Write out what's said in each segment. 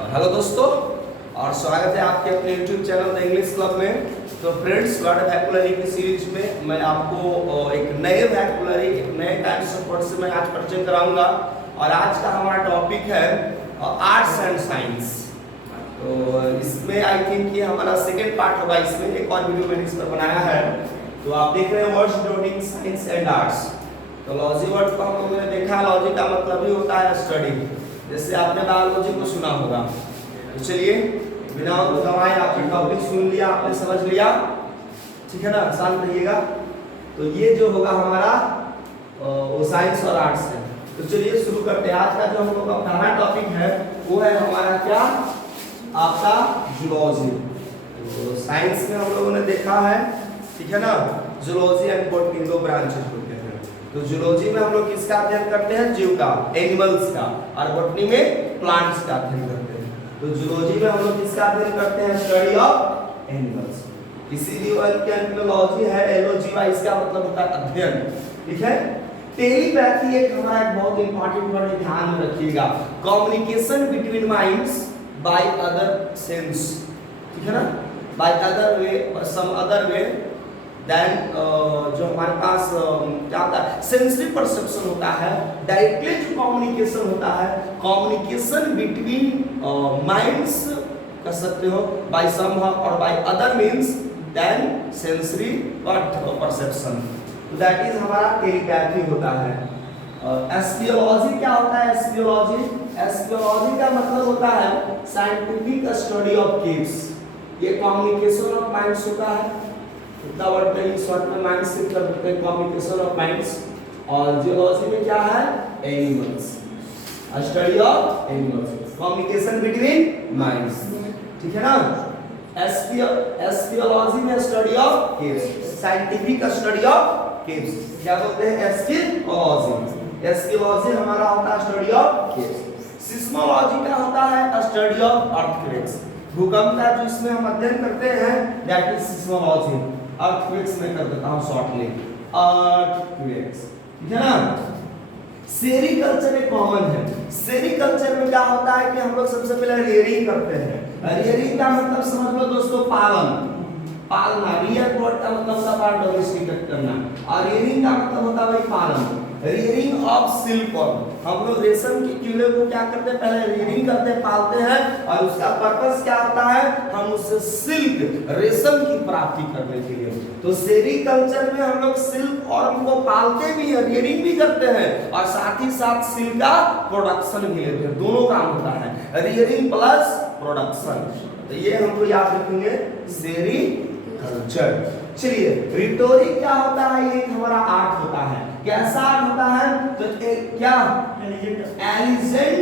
Hello दोस्तों और स्वागत है आपके अपने YouTube channel the English club में। तो फ्रेंड्स, वर्ड वैक्युलरी की सीरीज में मैं आपको एक नए वैक्युलरी, एक नए टाइप्स ऑफ वर्ड से मैं आज परिचय कराऊंगा। और आज का हमारा टॉपिक है आर्ट्स एंड साइंस। तो इसमें आई थिंक ये हमारा सेकेंड पार्ट होगा। इसमें एक और वीडियो मैंने इस पर बनाया है। तो आप देख रहे हैं words denoting science and arts. तो लॉजी वर्ड को हम लोगों ने देखा, लॉजी का मतलब ही होता है स्टडी। जैसे आपने बायोलॉजी को सुना होगा। तो चलिए बिना गवाए आपने टॉपिक सुन लिया, आपने समझ लिया, ठीक है ना, शांत रहिएगा। तो ये जो होगा हमारा वो साइंस और आर्ट्स है। तो चलिए शुरू करते हैं। आज का जो हम लोग का पहला टॉपिक है वो है हमारा क्या, आपका जूलॉजी। तो साइंस में हम लोगों ने देखा है, ठीक है ना, जूलॉजी एंड बॉटनी दो ब्रांचेस होते हैं। तो जूलॉजी में हम लोग किसका अध्ययन करते हैं, जीव का, एनिमल्स का, और बॉटनी में प्लांट्स का अध्ययन करते हैं। तो जूलॉजी में हम लोग किसका अध्ययन करते हैं, स्टडी ऑफ एनिमल्स। इसीलिए वर्ड के अंत में लॉजी है, एलओजी, इसका मतलब होता है अध्ययन, ठीक है। टेलीपैथी एक हमारा एक बहुत इंपॉर्टेंट वर्ड है, ध्यान में रखिएगा। Communication between minds by other sense, ठीक है ना, by other way, some other way than जो हमारे पास क्या होता है, सेंसरी परसेप्शन होता है। डायरेक्टली जो कम्युनिकेशन होता है, कम्युनिकेशन बिटवीन माइंड्स कर सकते हो, बाय सम और by other means than sensory perception. तो दैट इज हमारा टेलीपैथी होता है। एस्पियोलॉजी क्या होता है, एस्पियोलॉजी, एस्पियोलॉजी का मतलब होता है साइंटिफिक स्टडी ऑफ केव्स। ये कम्युनिकेशन ऑफ माइंड्स होता है। इतना वर्ड में शॉर्ट में माइंड्स से करते हैं, कम्युनिकेशन ऑफ माइंड्स। और जियोलॉजी में क्या है, animals, study of animals, communication between minds, ठीक है ना। एस्पियोलॉजी में study of caves, scientific study of caves, क्या बोलते हैं, एस्पियोलॉजी। एस्पियोलॉजी हमारा होता है स्टडी ऑफ केव्स। सिस्मोलॉजी का होता है स्टडी ऑफ अर्थक्वेक्स, भूकंप का जो इसमें हम अध्ययन करते हैं, दैट इज सिस्मोलॉजी। अर्थक्वेक्स में कर देता हूं शॉर्टली, अर्थक्वेक्स, ठीक है ना। सेरिकल्चर एक कॉमन है। सेरिकल्चर में क्या होता है कि हम लोग सबसे पहले रियरिंग करते हैं। रियरिंग का मतलब समझ लो दोस्तों, पालन, पालना। रियर वर्ड का मतलब होता है डोमेस्टिकेट करना, और रियरिंग का मतलब होता है भाई पालन। रियरिंग ऑफ सिल्कवर्म, हम लोग रेशम के कीड़े को क्या करते हैं, पहले रियरिंग करते हैं, पालते हैं, और उसका पर्पस क्या होता है, हम उससे सिल्क, रेशम की प्राप्ति करने के लिए। तो सेरिकल्चर में हम लोग सिल्क वर्म को पालते भी हैं, रियरिंग भी करते हैं, और साथ ही साथ सिल्क का प्रोडक्शन भी लेते हैं। दोनों काम होता है, रियरिंग प्लस प्रोडक्शन। तो ये हमको याद रखेंगे, सेरिकल्चर। चलिए, रिटोरिक क्या होता है, ये हमारा आर्ट होता है। कैसा आर्ट होता है, तो क्या, elegant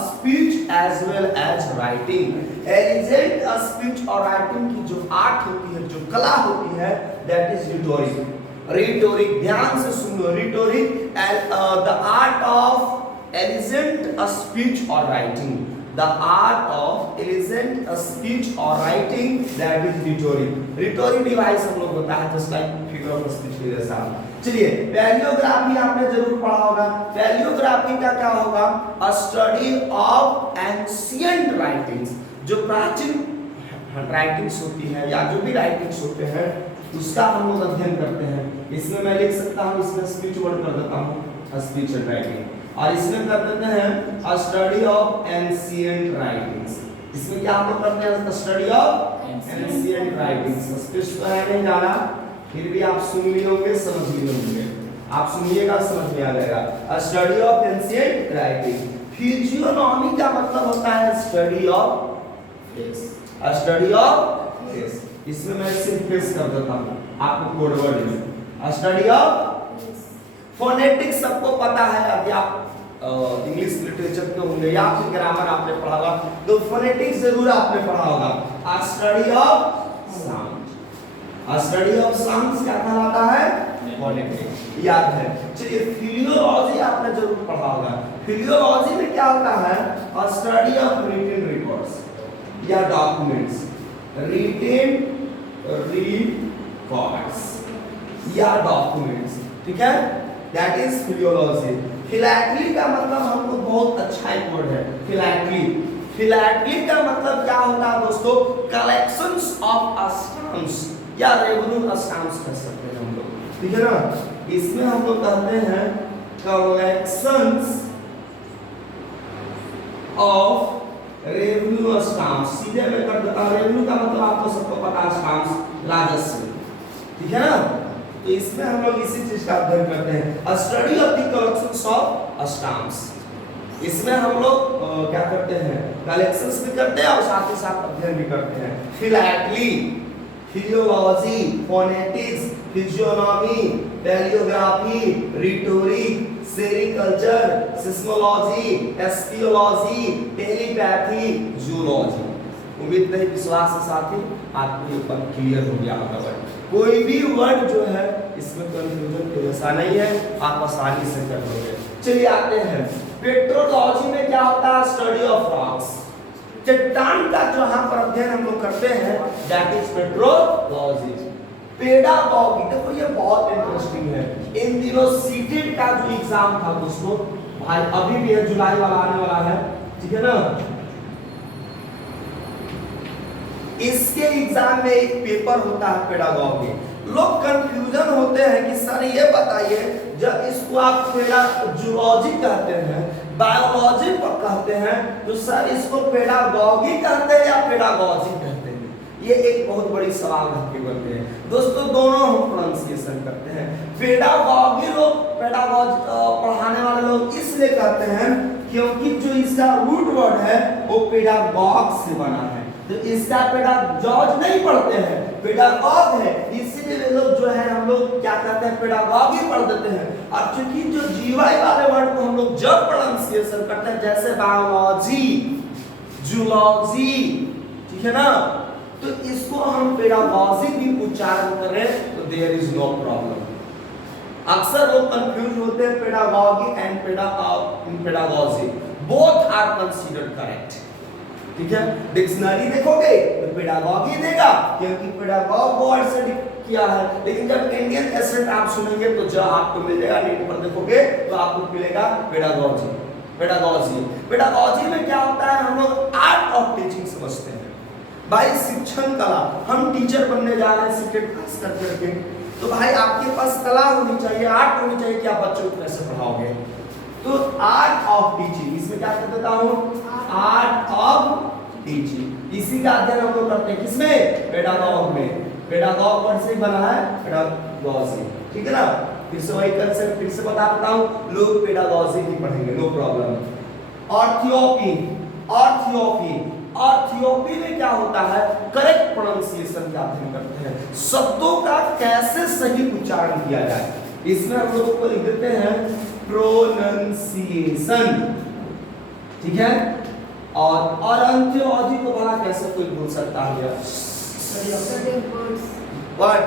speech as well as writing. Elegant speech और राइटिंग की जो आर्ट होती है, जो कला होती है, दैट इज रिटोरिक। रिटोरिक, ध्यान से सुन लो, rhetoric the art of elegant speech और writing, the art of elegant speech or writing, that is rhetoric. Rhetoric device हम लोग होता है just like figure of speech के जैसा। चलिए, पैलियोग्राफी आपने जरूर पढ़ा होगा। पैलियोग्राफी का क्या होगा, a study of ancient writings, जो प्राचीन राइटिंग्स होती है या जो भी राइटिंग्स होते हैं, उसका हम लोग अध्ययन करते हैं। इसमें मैं लिख सकता हूँ, इसमें स्पीच वर्ड कर देता हूँ, स्पीच एंड राइटिंग, और इसमें कर देते हैं स्टडी ऑफ एंशिएंट राइटिंग्स। इसमें क्या हम लोग करते हैं, study of ancient writings. Speech तो है नहीं जाना, फिर भी आप सुन लिए होंगे, समझ लिए होंगे, आप सुनिएगा समझ में आ जाएगा। Study of ancient writing. Physiognomy का मतलब होता है study of face, study of face. इसमें मैं सिर्फ फेस कर देता हूँ, आपको कोड वर्ड में स्टडी ऑफ। फोनेटिक्स सबको पता है, अभी आप इंग्लिश लिटरेचर के होंगे या फिर ग्रामर आपने पढ़ा होगा, तो फोनेटिक्स जरूर आपने पढ़ा होगा। Study of sound, study of sounds क्या कहलाता है, फोनेटिक्स, याद है। चलिए, फिलियोलॉजी आपने जरूर पढ़ा होगा। फिलियोलॉजी में क्या होता है, स्टडी ऑफ रिटन रिकॉर्ड्स या डॉक्यूमेंट्स, रिटन रिकॉर्ड्स या डॉक्यूमेंट्स, ठीक है, दैट इज फिलियोलॉजी। फिलैटली का मतलब हम लोग बहुत अच्छा एक वर्ड है फिलैटली। फिलैटली का मतलब क्या होता है दोस्तों? कलेक्शंस ऑफ स्टैम्प्स या रेवेन्यू स्टैम्प्स कह सकते हैं हम लोग, ठीक है ना। इसमें हम लोग कहते हैं कलेक्शंस ऑफ रेवेन्यू स्टैम्प्स। सीधे मैं कर देता हूं, रेवेन्यू का मतलब आपको सबको पता है स्टैम्प्स राजस्व, ठीक है ना। तो इसमें हम लोग इसी चीज का अध्ययन करते हैं, study of the collections of stamps. इसमें हम लोग क्या करते हैं? कलेक्शंस भी करते हैं और साथ ही साथ अध्ययन भी करते हैं। Philately, physiology, phonetics, physiognomy, palaeography, rhetoric, sericulture, seismology, एस्पियोलॉजी, टेलीपैथी, जूलॉजी। उम्मीद नहीं, विश्वास के साथ ही आपको ये क्लियर हो गया होगा वर्ड। कोई भी वर्ड जो है इसमें कंफ्यूजन कोई ऐसा नहीं है, आप आसानी से कर लोगे। चलिए आते हैं पेट्रोलॉजी में क्या होता है? स्टडी ऑफ रॉक्स, चट्टान का जो यहाँ पर अध्ययन हम लोग करते हैं दैट इज पेट्रोलॉजी। पेडागॉगी, देखो ये बहुत इंटरेस्टिंग है। इन दिनों सीटेट का जो एग्जाम था दोस्तों, भाई अभी भी है, जुलाई वाला आने वाला है, ठीक है ना। इसके एग्जाम में एक पेपर होता है पेडागॉगी। लोग कंफ्यूजन होते हैं कि सर ये बताइए, जब इसको आप जूलॉजी कहते हैं, बायोलॉजी पर कहते हैं, तो सर इसको पेडागॉगी कहते हैं या पेडागॉजी कहते हैं? ये एक बहुत बड़ी सवाल रख के बनते हैं दोस्तों। दोनों हम प्रोनाउंसिएशन करते हैं। पेडागॉगी लोग, पेडागॉजी पढ़ाने वाले लोग इसलिए कहते हैं क्योंकि जो इसका रूट वर्ड है वो पेडागॉग से बना है, तो इसका पेडागॉज नहीं पढ़ते हैं, पेडागॉग है, इसीलिए वे लोग जो है हम लोग क्या कहते हैं? पेडागॉगी पढ़ देते हैं। अब चूंकि जो जीवाई वाले वर्ड को हम लोग जब प्रोनाउंसिएशन करते हैं, जैसे बायोलॉजी, जूलॉजी, ठीक है ना, तो इसको हम पेडागॉजी भी उच्चारण करें तो देयर इज नो प्रॉब्लम। अक्सर लोग कंफ्यूज होते हैं pedagogy and pedagogy, both are considered correct, ठीक है। डिक्शनरी देखोगे तो पेडागॉगी देगा क्योंकि पेडागॉग वर्ड से किया है, लेकिन जब इंडियन एसेट आप सुनेंगे तो जो आपको मिलेगा, नेट पर देखोगे तो आपको मिलेगा पेडागॉजी। पेडागॉजी, पेडागॉजी में क्या होता है? हम लोग आर्ट ऑफ टीचिंग समझते हैं भाई, शिक्षण कला। हम टीचर बनने जा रहे हैं सीटेट पास करके, तो भाई आपके पास कला होनी चाहिए, आर्ट होनी चाहिए कि आप बच्चों को कैसे पढ़ाओगे। तो आर्ट ऑफ टीचिंग, इसमें क्या कर देता हूं? Art of teaching. इसी का अध्ययन हम लोग करते हैं किसमें? पेडागॉग में। पेडागॉग वर्ड से बना है पेडागॉजी, ठीक है ना। फिर से वही कंसेप्ट फिर से बताता हूं, लोग पेडागॉजी ही पढ़ेंगे, नो प्रॉब्लम। ऑर्थियोपी, ऑर्थियोपी, ऑर्थियोपी में क्या होता है? करेक्ट प्रोनाउंसिएशन का अध्ययन करते हैं, शब्दों का कैसे सही उच्चारण किया जाए। इसमें हम लोगों को लिख देते हैं प्रोनाउंसिएशन, ठीक है। और अंत्योलॉजी को भला कैसे कोई बोल सकता है? व्हाट?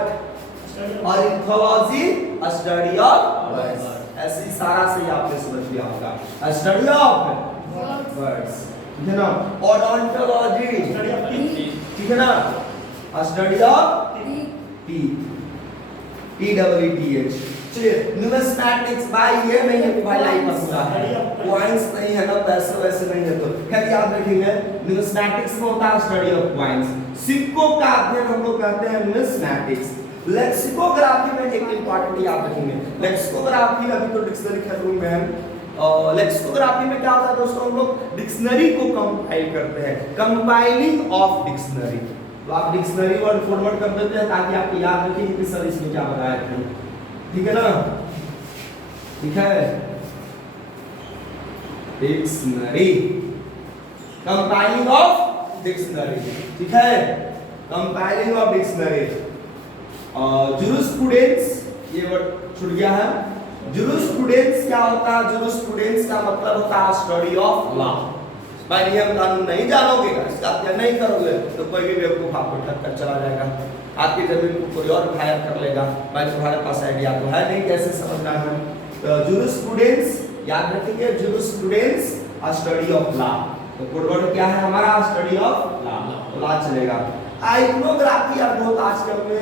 और इथोलॉजी स्टडी ऑफ वर्ड्स, ऐसे इशारा से ही आपने समझ लिया होगा, स्टडी ऑफ वर्ड्स, ठीक है ना। ओडोंटोलॉजी, ठीक है ना, स्टडी ऑफ टीथ, TEETH। चलिए न्यूमेरिक्स, भाई ये नहीं है कि भाई लाइफ मसला है, पॉइंट्स नहीं है ना, पैसे वैसे नहीं है, तो खैर याद रखेंगे न्यूमेरिक्स में होता है स्टडी ऑफ पॉइंट्स। सिक्कों का अध्ययन हम लोग कहते हैं न्यूमेरिक्स। लेक्सिकोग्राफी में एक इंपॉर्टेंट याद रखेंगे, लेक्सिकोग्राफी अभी तो डिक्शनरी खैर रूम में है। लेक्सिकोग्राफी में क्या होता है दोस्तों? हम लोग डिक्शनरी को कंपाइल करते हैं, कंपाइलिंग ऑफ डिक्शनरी। तो आप डिक्शनरी वर्ड फॉरवर्ड कर देते हैं ताकि आपको याद रखें कि सर इसमें क्या बताया था, ठीक है ना, ठीक है। डिक्शनरी, कंपाइलिंग ऑफ डिक्शनरी, ठीक है, कंपाइलिंग ऑफ डिक्शनरी। जुरिस्प्रूडेंस, ये वर्ड छूट गया है। जुरिस्प्रूडेंस क्या होता है? जुरिस्प्रूडेंस का मतलब होता है स्टडी ऑफ लॉ। भाई नियम कानून नहीं जानोगे, इसका अध्ययन नहीं करोगे तो कोई भी बेवकूफ आपको ठग कर चला जाएगा, आपकी जमीन को कोई और फायर कर लेगा। भाई तुम्हारे पास आइडिया तो है नहीं कैसे समझना है। तो जुरिस्प्रूडेंस याद रखिए, जुरिस्प्रूडेंस स्टडी ऑफ लॉ। तो कोड वर्ड क्या है हमारा? स्टडी ऑफ लॉ, लॉ चलेगा। आइकोनोग्राफी अब बहुत आजकल में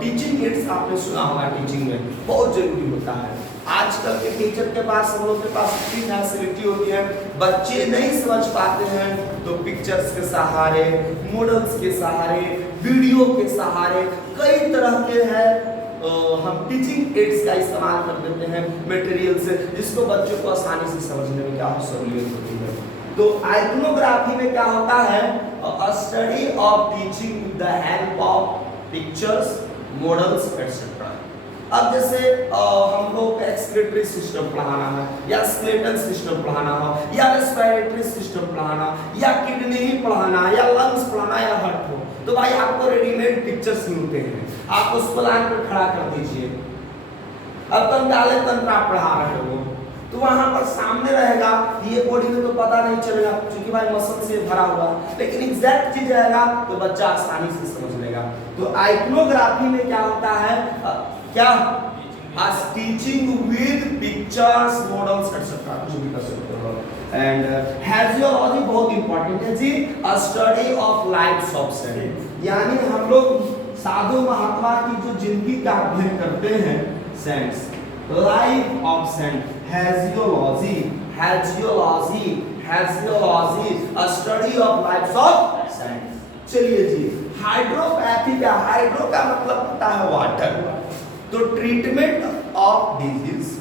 टीचिंग एड्स आपने सुना होगा, टीचिंग में बहुत जरूरी होता है। आजकल के टीचर के पास, हम लोग के पास इतनी फैसिलिटी होती है, बच्चे नहीं समझ पाते हैं तो पिक्चर्स के सहारे, मॉडल्स के सहारे, वीडियो के सहारे, कई तरह के हैं हम टीचिंग एड्स का इस्तेमाल कर देते हैं मटेरियल से, जिसको बच्चों को आसानी से समझने में क्या सहूलियत होती है। तो आइकनोग्राफी में क्या होता है, study of teaching with the help of pictures, models etcetera. अब जैसे हम लोग को एक्सक्रीटरी सिस्टम पढ़ाना है, या स्केलेटल सिस्टम पढ़ाना हो, या रेस्पिरेटरी सिस्टम पढ़ाना, या किडनी ही पढ़ाना, या लंग्स पढ़ाना, या हार्ट हो, तो भाई आपको रेडीमेड पिक्चर्स मिलते हैं, आप उसको लाइन पर खड़ा कर दीजिए। अब तुम डाले तंत्र आप पढ़ा रहे हो तो वहां पर सामने रहेगा, ये बॉडी में तो पता नहीं चलेगा क्योंकि भाई मसल से भरा हुआ, लेकिन एग्जैक्ट चीज रहेगा तो बच्चा आसानी से समझ लेगा। तो आइकनोग्राफी में क्या होता है, क्या teaching with pictures, models etcetera कुछ भी कर सकते हो। एंड हेजियोलॉजी बहुत इंपॉर्टेंट है जी, study of lives of saint, यानी हम लोग साधु महात्मा की जो जिंदगी का अध्ययन करते हैं, saints, life of saint, hagiology, hagiology, hagiology, study of lives of saint. चलिए जी, हाइड्रोपैथी का, हाइड्रो का मतलब होता है वाटर, तो treatment of disease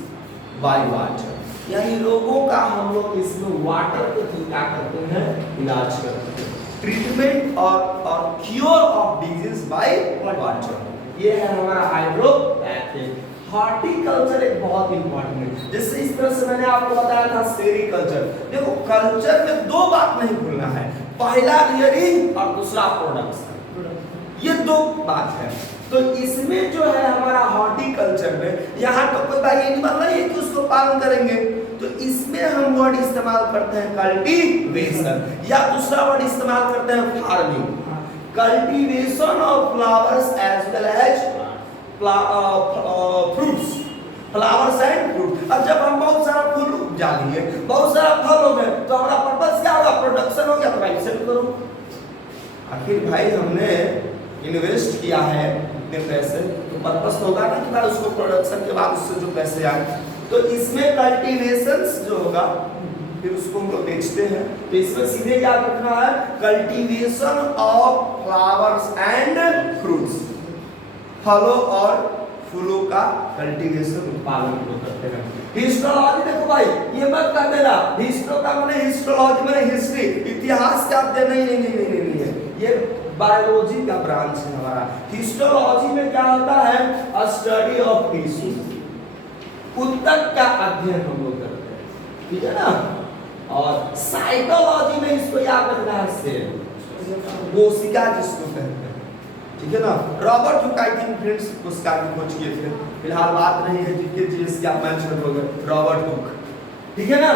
by water, यानी रोगों का हम लोग इसमें वाटर के थ्रू क्या करते हैं, इलाज करते हैं। ट्रीटमेंट और cure of disease by water, ये है हमारा हाइड्रोपैथी। हॉर्टिकल्चर एक बहुत इंपॉर्टेंट है, जैसे इस तरह से मैंने आपको बताया था सेरीकल्चर। देखो कल्चर में दो बात नहीं भूलना है, पहला रियरिंग और दूसरा प्रोडक्शन, ये दो बात है। तो इसमें जो है हमारा हॉर्टिकल्चर में, यहाँ तो कोई भाई ये नहीं मान रहा है कि उसको पालन करेंगे, तो इसमें हम वर्ड इस्तेमाल करते हैं कल्टीवेशन, या दूसरा वर्ड इस्तेमाल करते हैं farming. Cultivation of flowers as well as fruits, flowers and fruit. अब जब हम बहुत सारा फूल उपजा लिए, बहुत सारा फल हो गए, तो हमारा पर्पस क्या होगा, प्रोडक्शन हो गया, तो भाई सेल करो। आखिर भाई हमने इन्वेस्ट किया है इतने पैसे, तो पर्पस तो होगा ना कि भाई उसको प्रोडक्शन के बाद उससे जो पैसे आए। तो इसमें कल्टीवेशंस जो होगा, फिर उसको हम लोग बेचते हैं, तो इसमें सीधे क्या करना है, cultivation of flowers and fruits, फलों और फूलों का कल्टीवेशन, उत्पादन को करते हैं। हिस्टोलॉजी देखो भाई, ये मत कर देना, हिस्टो का माने हिस्टोलॉजी माने हिस्ट्री, इतिहास का अध्ययन नहीं है, ये बायोलॉजी का ब्रांच है हमारा। हिस्टोलॉजी में क्या होता है, स्टडी ऑफ टिश्यू, ऊतक का अध्ययन हम लोग करते हैं, ठीक है ना। और साइटोलॉजी में इसको याद रखना है, सेल, कोशिका जिसको कहते हैं, ठीक है ना। Robert Hooke I think friends उसका भी खोज किए थे, फिलहाल बात नहीं है जिनके जीएस क्या मेंशन हो गए, रॉबर्ट हुक, ठीक है ना।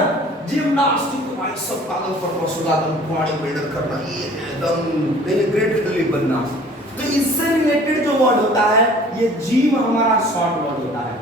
जिम्नास्टिक भाई सब पागल पर्पस होगा, एकदम बॉडी बिल्डर करना, ये एकदम ग्रेट एथलीट बनना, तो इससे रिलेटेड जो वर्ड होता है, ये जिम हमारा शॉर्ट वर्ड होता है,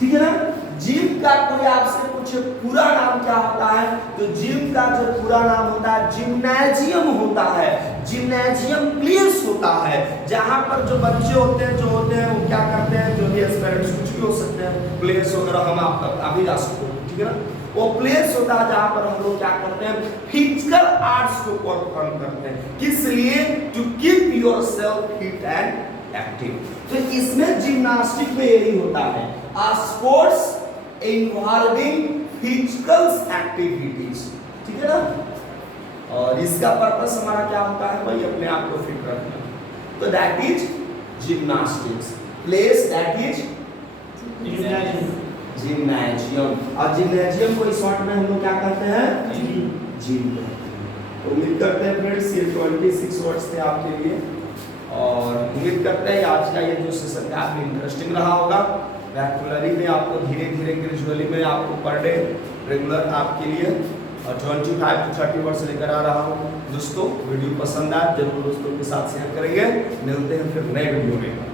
ठीक है ना। जिम का कोई आपसे पूछे पूरा नाम क्या होता है, तो जिम का जो पूरा नाम होता है जिम्नेजियम होता है। जिम्नेजियम प्लेस होता है जहां पर जो बच्चे होते हैं, जो होते हैं वो क्या करते हैं, जो भी एस्पिरेंट्स कुछ भी हो सकते हैं, प्लेस वगैरह हम आप तक अभी जा सकते हैं, ठीक है ना। वो प्लेस होता है जहां पर हम लोग क्या करते हैं, फिजिकल आर्ट्स को परफॉर्म करते हैं, किस लिए, to keep yourself fit and active. तो इसमें जिम्नास्टिक में यही होता है, स्पोर्ट्स इन्वॉल्विंग फिजिकल एक्टिविटीज, ठीक है ना। और इसका पर्पस हमारा क्या होता है भाई, अपने आप को फिट रखना, तो that is gymnastics. Place that is gymnasium, और जिम्नेजियम को शॉर्ट में हम लोग क्या कहते हैं, जिम कहते हैं। उम्मीद करते हैं फ्रेंड्स ये 26 वर्ड्स थे आपके लिए, और उम्मीद करते हैं आज का ये जो सेशन काफी इंटरेस्टिंग रहा होगा। वैक्युलरी में आपको धीरे धीरे ग्रेजुअली में आपको पर डे रेगुलर आपके लिए और 25 to 30 वर्ड्स लेकर आ रहा हूँ। दोस्तों वीडियो पसंद आए जरूर दोस्तों के साथ शेयर करेंगे, मिलते हैं फिर नए वीडियो में।